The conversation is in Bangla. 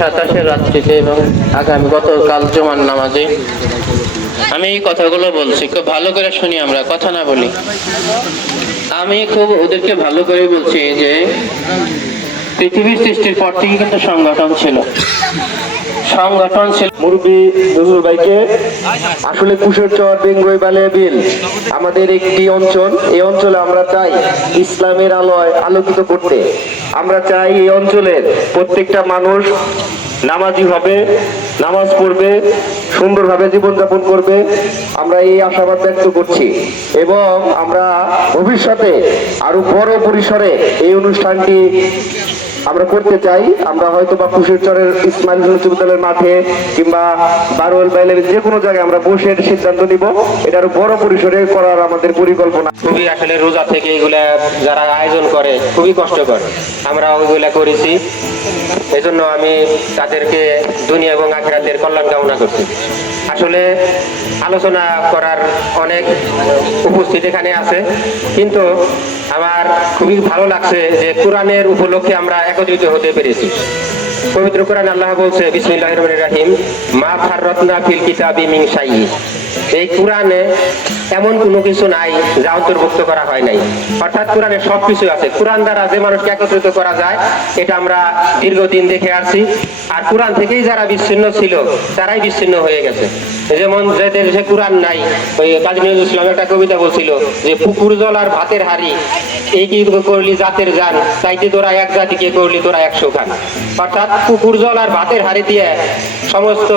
27-এর রাত্রিতে এবং আগামী গতকাল জুমার নামাজে আমি এই কথাগুলো বলছি, খুব ভালো করে শুনি, আমরা কথা না বলি। আমি খুব ওদেরকে ভালো করে বলছি যে পৃথিবীর সৃষ্টির পর থেকে কিন্তু সংগঠন ছিল। মুরব্বী নজরুল ভাইকে আসলে কুশরচর বেঙ্গই বালিয়া বিল আমাদের একটি অঞ্চল। এই অঞ্চলে আমরা চাই ইসলামের আলোয় আলোকিত করতে। আমরা চাই এই অঞ্চলের প্রত্যেকটা মানুষ নামাজি হবে, নামাজ পড়বে, সুন্দরভাবে জীবনযাপন করবে। আমরা এই আশাবাদ ব্যক্ত করছি এবং আমরা ভবিষ্যতে আরো বড় পরিসরে এই অনুষ্ঠানটি আমরা করতে চাই। আমরা হয়তো বা কুশরচরের ইসমাইল উচ্চ বিদ্যালয়ের মাঠে কিংবা বারোয়াল বাইলের যে কোনো জায়গায় আমরা বসে সিদ্ধান্ত নিব। এটা আরো বড় পরিসরে করার আমাদের পরিকল্পনা। খুবই আসলে রোজা থেকে এগুলা যারা আয়োজন করে খুবই কষ্টকর, আমরা ওইগুলা করেছি। এজন্য আমি তাদেরকে দুনিয়া এবং আখিরাতের কল্যাণ কামনা করছি। আসলে আলোচনা করার অনেক উপস্থিত এখানে আছে, কিন্তু আমার খুবই ভালো লাগছে যে কোরআনের উপলক্ষে আমরা একত্রিত হতে পেরেছি। পবিত্র কোরআন আল্লাহ বলছে, বিসমিল্লাহির রহমানির রহিম, মা ফাররাতনা ফিল কিতাবি মিন শাইইন। এই কোরআনে এমন কোনো কিছু নাই যা অন্তর্ভুক্ত করা হয় নাই, অর্থাৎ কোরআনে সবকিছু আছে। কোরআন দ্বারা যে মানুষকে একত্রিত করা যায় এটা আমরা দীর্ঘদিন দেখে আসছি। আর কোরআন থেকেই যারা বিচ্ছিন্ন ছিল তারাই বিচ্ছিন্ন হয়ে গেছে। যেমন যে দেশে কোরআন নাই, ওই কাজী নজরুল ইসলাম একটা কবিতা বলছিল যে পুকুর জল আর ভাতের হাড়ি, এই কি করলি জাতের জান, তাইতে তোরা এক জাতিকে করলি তোরা 100 খান। অর্থাৎ পুকুর জল আর ভাতের হাড়ি দিয়ে সমস্ত